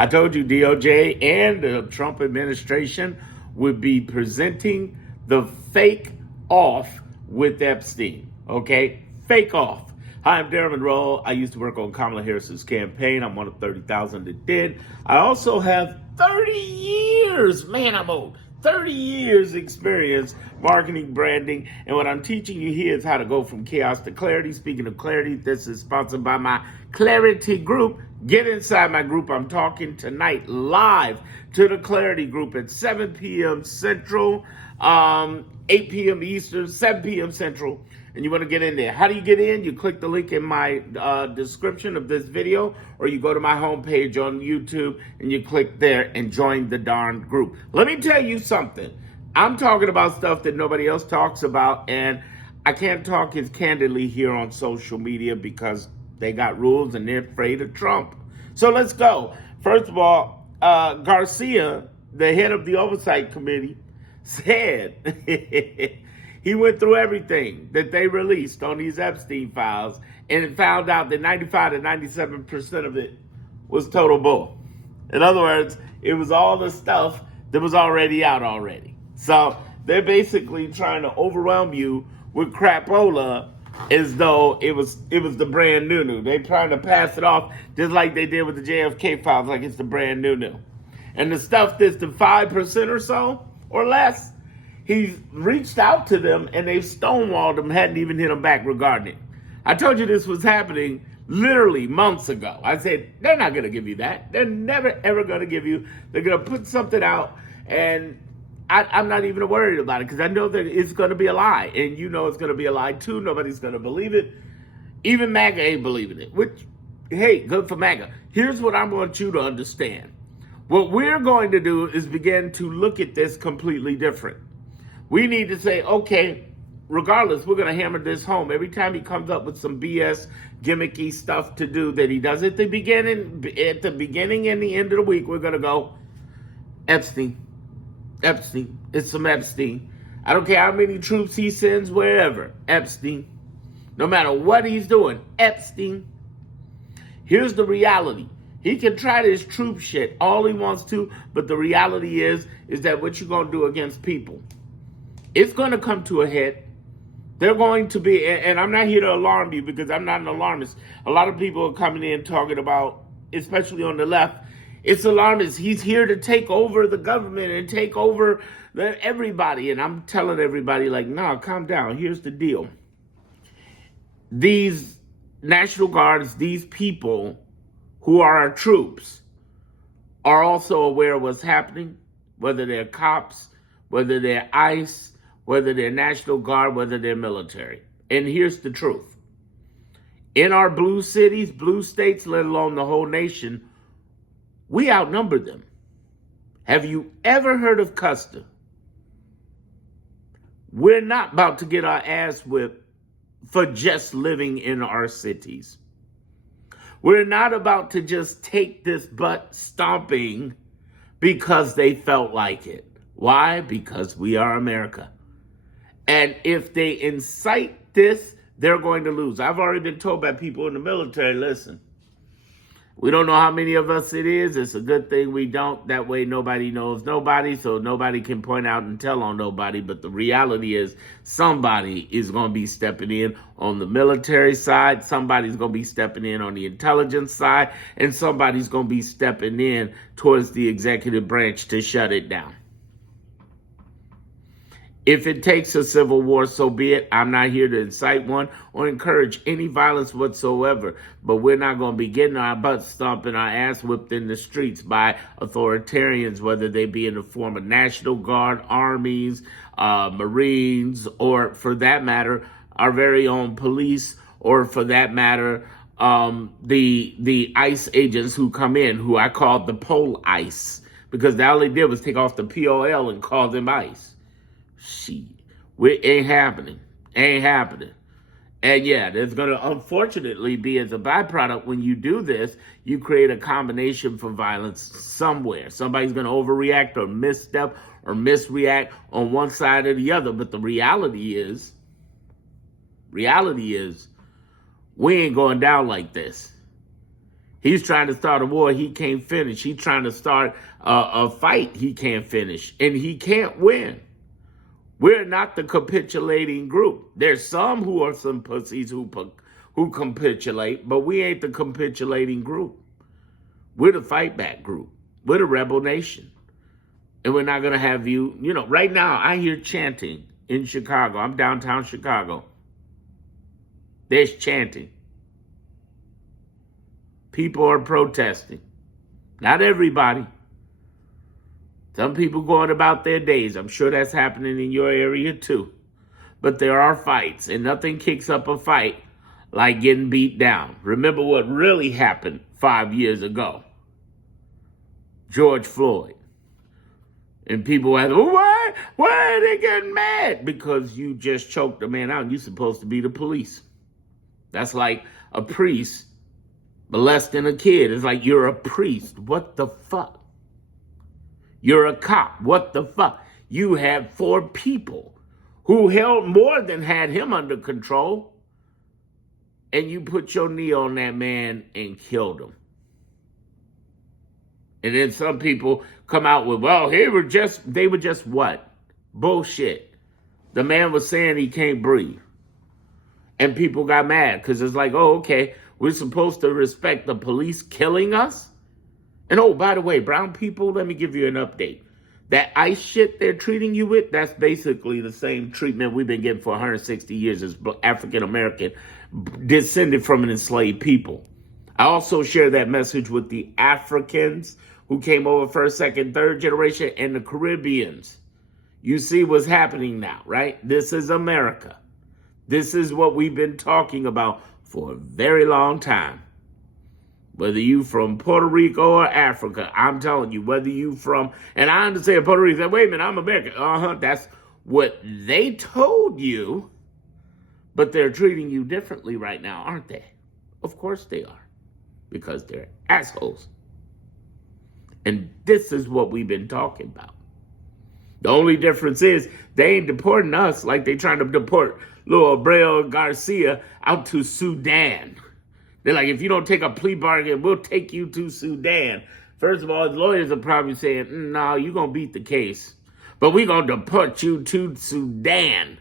I told you DOJ and the Trump administration would be presenting the fake off with Epstein. Okay? Fake off. Hi, I'm Darren Monroe. I used to work on Kamala Harris's campaign. I'm one of 30,000 that did. I also have 30 years. Man, I'm old. 30 years experience marketing, branding, and what I'm teaching you here is how to go from chaos to clarity. Speaking of clarity, this is sponsored by my Clarity Group. Get inside my group. I'm talking tonight live to the Clarity Group at 7 p.m. Central, 8 p.m. Eastern, 7 p.m. Central, and you want to get in there. How do you get in? You click the link in my description of this video, or you go to my homepage on YouTube and you click there and join the darn group. Let me tell you something. I'm talking about stuff that nobody else talks about, and I can't talk as candidly here on social media because they got rules and they're afraid of Trump. So let's go. First of all, Garcia, the head of the Oversight Committee, said he went through everything that they released on these Epstein files and found out that 95 to 97% of it was total bull. In other words, it was all the stuff that was already out already. So they're basically trying to overwhelm you with crapola as though it was the brand new. They're trying to pass it off just like they did with the JFK files, like it's the brand new. And the stuff that's the 5% or so or less, he's reached out to them and they've stonewalled him, hadn't even hit him back regarding it. I told you this was happening literally months ago. I said, they're not going to give you that. They're never, ever going to give you. They're going to put something out, and I'm not even worried about it because I know that it's going to be a lie. And you know it's going to be a lie too. Nobody's going to believe it. Even MAGA ain't believing it, which, hey, good for MAGA. Here's what I want you to understand. What we're going to do is begin to look at this completely different. We need to say, okay, regardless, we're going to hammer this home. Every time he comes up with some BS, gimmicky stuff to do that he does at the beginning and the end of the week, we're going to go, Epstein. It's some Epstein. I don't care how many troops he sends wherever. Epstein. No matter what he's doing, Epstein. Here's the reality. He can try this troop shit all he wants to, but the reality is that what you're going to do against people, it's going to come to a head. They're going to be, and I'm not here to alarm you because I'm not an alarmist. A lot of people are coming in talking about, especially on the left, it's alarmist. He's here to take over the government and take over everybody. And I'm telling everybody, like, no, calm down. Here's the deal. These National Guards, these people who are our troops, are also aware of what's happening, whether they're cops, whether they're ICE, whether they're National Guard, whether they're military. And here's the truth. In our blue cities, blue states, let alone the whole nation, we outnumber them. Have you ever heard of Custer? We're not about to get our ass whipped for just living in our cities. We're not about to just take this butt stomping because they felt like it. Why? Because we are America. And if they incite this, they're going to lose. I've already been told by people in the military, listen, we don't know how many of us it is. It's a good thing we don't. That way nobody knows nobody, so nobody can point out and tell on nobody. But the reality is somebody is going to be stepping in on the military side. Somebody's going to be stepping in on the intelligence side. And somebody's going to be stepping in towards the executive branch to shut it down. If it takes a civil war, so be it. I'm not here to incite one or encourage any violence whatsoever. But we're not going to be getting our butts stomped and our ass whipped in the streets by authoritarians, whether they be in the form of National Guard, armies, Marines, or for that matter, our very own police, or for that matter, the ICE agents who come in, who I call the pole ICE, because all they did was take off the POL and call them ICE. Shit, it ain't happening. And yeah, there's going to unfortunately be, as a byproduct, when you do this, you create a combination for violence somewhere. Somebody's going to overreact or misstep or misreact on one side or the other. But the reality is, we ain't going down like this. He's trying to start a war he can't finish. He's trying to start a fight he can't finish, and he can't win. We're not the capitulating group. There's some who are some pussies who capitulate, but we ain't the capitulating group. We're the fight back group. We're the rebel nation. And we're not going to have you, right now I hear chanting in Chicago. I'm downtown Chicago. There's chanting. People are protesting. Not everybody. Some people going about their days. I'm sure that's happening in your area too. But there are fights, and nothing kicks up a fight like getting beat down. Remember what really happened 5 years ago. George Floyd. And people ask, well, why are they getting mad? Because you just choked a man out and you're supposed to be the police. That's like a priest molesting a kid. It's like you're a priest. What the fuck? You're a cop. What the fuck? You had 4 people who held more than had him under control, and you put your knee on that man and killed him. And then some people come out with, well, they were just what? Bullshit. The man was saying he can't breathe. And people got mad because it's like, oh, okay, we're supposed to respect the police killing us? And oh, by the way, brown people, let me give you an update. That ICE shit they're treating you with, that's basically the same treatment we've been getting for 160 years as African American, descended from an enslaved people. I also share that message with the Africans who came over first, second, third generation, and the Caribbeans. You see what's happening now, right? This is America. This is what we've been talking about for a very long time. Whether you from Puerto Rico or Africa, I'm telling you, whether you from, and I understand Puerto Rico, say, wait a minute, I'm American. That's what they told you, but they're treating you differently right now, aren't they? Of course they are, because they're assholes. And this is what we've been talking about. The only difference is they ain't deporting us like they trying to deport little Abreu Garcia out to Sudan. They're like, if you don't take a plea bargain, we'll take you to Sudan. First of all, his lawyers are probably saying, no, you're going to beat the case. But we're going to deport you to Sudan.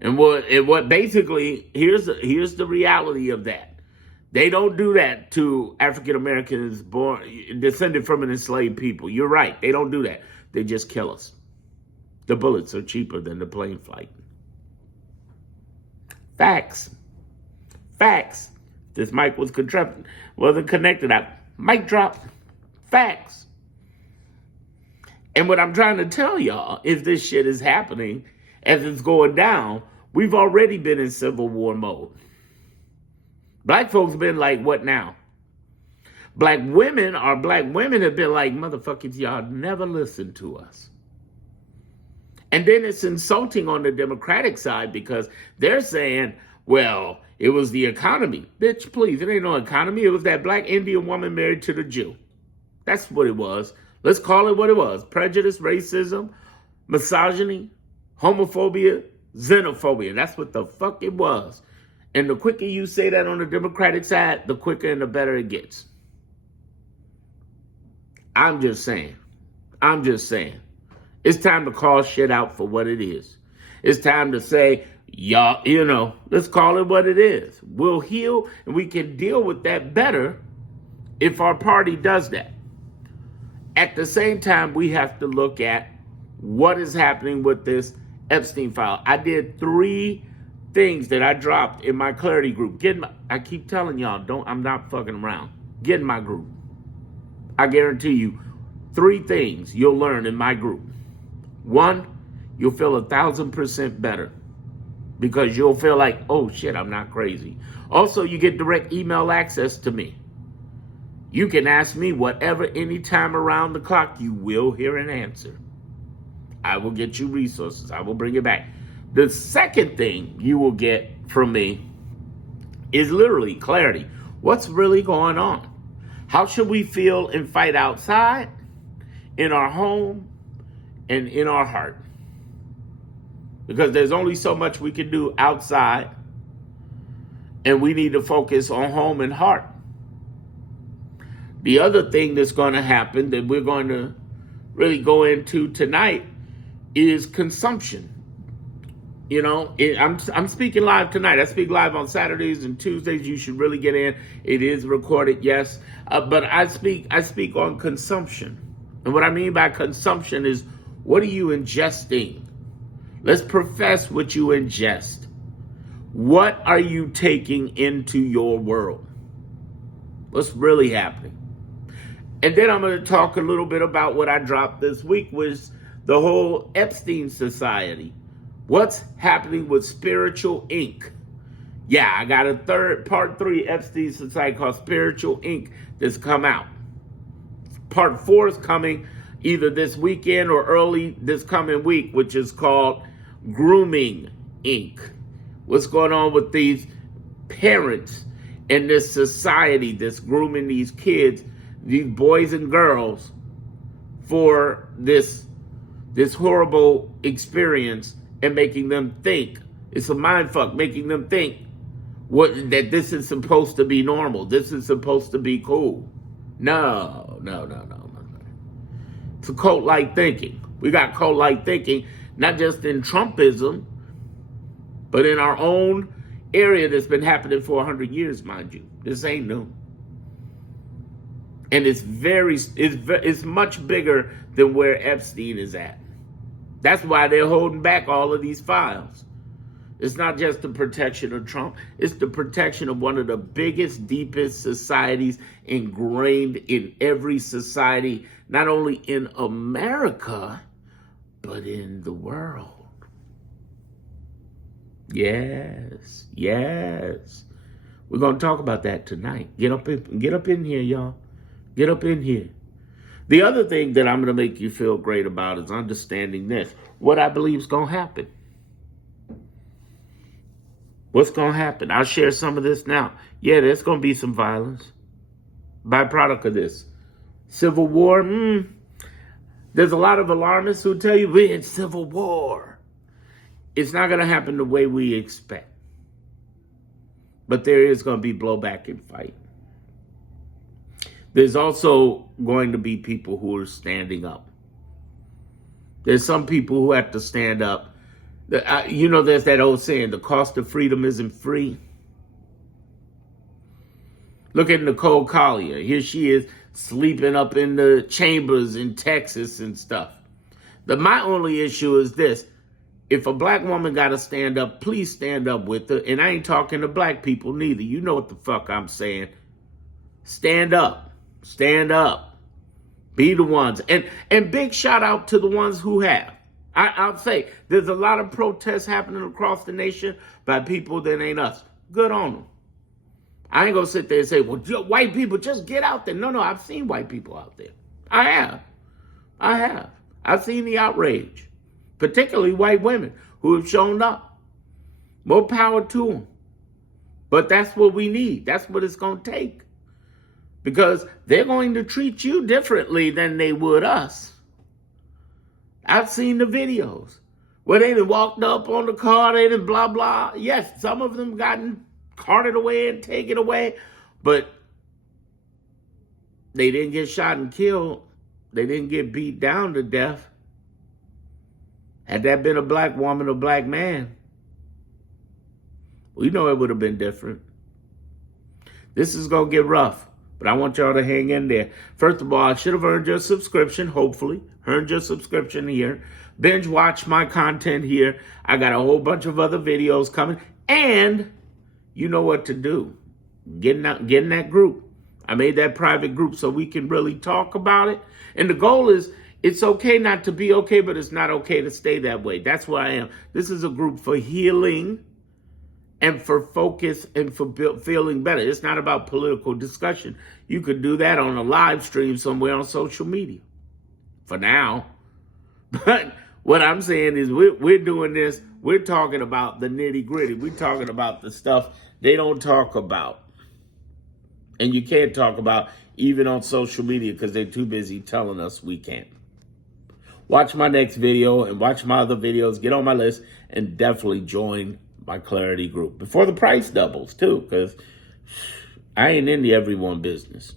And what basically, here's the reality of that. They don't do that to African Americans descended from an enslaved people. You're right. They don't do that. They just kill us. The bullets are cheaper than the plane flight. Facts. This mic wasn't connected. Mic drop. Facts. And what I'm trying to tell y'all, if this shit is happening as it's going down, we've already been in civil war mode. Black folks been like, what now? Black women have been like, motherfuckers, y'all never listen to us. And then it's insulting on the Democratic side because they're saying, well, it was the economy. Bitch, please, it ain't no economy. It was that black Indian woman married to the Jew. That's what it was. Let's call it what it was. Prejudice, racism, misogyny, homophobia, xenophobia. That's what the fuck it was. And the quicker you say that on the Democratic side, the quicker and the better it gets. I'm just saying. It's time to call shit out for what it is. It's time to say, y'all, let's call it what it is. We'll heal and we can deal with that better if our party does that. At the same time, we have to look at what is happening with this Epstein file. I did 3 things that I dropped in my clarity group. I keep telling y'all, I'm not fucking around. Get in my group. I guarantee you 3 things you'll learn in my group. 1, you'll feel 1,000% better because you'll feel like, oh shit, I'm not crazy. Also, you get direct email access to me. You can ask me whatever anytime around the clock. You will hear an answer. I will get you resources. I will bring it back. The second thing you will get from me is literally clarity. What's really going on? How should we feel and fight outside, in our home, and in our heart? Because there's only so much we can do outside, and we need to focus on home and heart. The other thing that's going to happen that we're going to really go into tonight is consumption. You know, I'm speaking live tonight. I speak live on Saturdays and Tuesdays. You should really get in. It is recorded, yes, but I speak on consumption, and what I mean by consumption is, what are you ingesting? Let's profess what you ingest. What are you taking into your world? What's really happening? And then I'm going to talk a little bit about what I dropped this week, was the whole Epstein Society. What's happening with Spiritual Inc.? Yeah, I got a part 3 Epstein Society called Spiritual Inc. that's come out. Part 4 is coming either this weekend or early this coming week, which is called Grooming Inc. What's going on with these parents in this society that's grooming these kids, these boys and girls, for this horrible experience, and making them think, it's a mind fuck, making them think that this is supposed to be normal. This is supposed to be cool. No. It's a cult-like thinking. We got cult-like thinking, not just in Trumpism, but in our own area that's been happening for 100 years, mind you. This ain't new. And it's much bigger than where Epstein is at. That's why they're holding back all of these files. It's not just the protection of Trump. It's the protection of one of the biggest, deepest societies ingrained in every society, not only in America, but in the world. Yes. We're going to talk about that tonight. Get up in here, y'all. Get up in here. The other thing that I'm going to make you feel great about is understanding this. What I believe is going to happen. What's going to happen? I'll share some of this now. Yeah, there's going to be some violence. Byproduct of this. Civil war, there's a lot of alarmists who tell you we're in civil war. It's not going to happen the way we expect. But there is going to be blowback and fight. There's also going to be people who are standing up. There's some people who have to stand up. There's that old saying, the cost of freedom isn't free. Look at Nicole Collier. Here she is sleeping up in the chambers in Texas and stuff. My only issue is this. If a black woman got to stand up, please stand up with her. And I ain't talking to black people neither. You know what the fuck I'm saying. Stand up. Stand up. Be the ones. And big shout out to the ones who have. I'll say there's a lot of protests happening across the nation by people that ain't us. Good on them. I ain't going to sit there and say, well, white people, just get out there. No, I've seen white people out there. I have. I've seen the outrage, particularly white women who have shown up. More power to them. But that's what we need. That's what it's going to take. Because they're going to treat you differently than they would us. I've seen the videos where they done walked up on the car, they done blah, blah. Yes, some of them gotten carted away and taken away, but they didn't get shot and killed. They didn't get beat down to death. Had that been a black woman or black man, we know it would have been different. This is going to get rough. But I want y'all to hang in there. First of all, I should have earned your subscription, hopefully. Earned your subscription here. Binge watch my content here. I got a whole bunch of other videos coming. And you know what to do. Get in that group. I made that private group so we can really talk about it. And the goal is, it's okay not to be okay, but it's not okay to stay that way. That's where I am. This is a group for healing and for focus and for feeling better. It's not about political discussion. You could do that on a live stream somewhere on social media for now. But what I'm saying is we're doing this. We're talking about the nitty gritty. We're talking about the stuff they don't talk about. And you can't talk about even on social media because they're too busy telling us we can't. Watch my next video and watch my other videos. Get on my list and definitely join my Clarity group before the price doubles too, because I ain't into everyone business.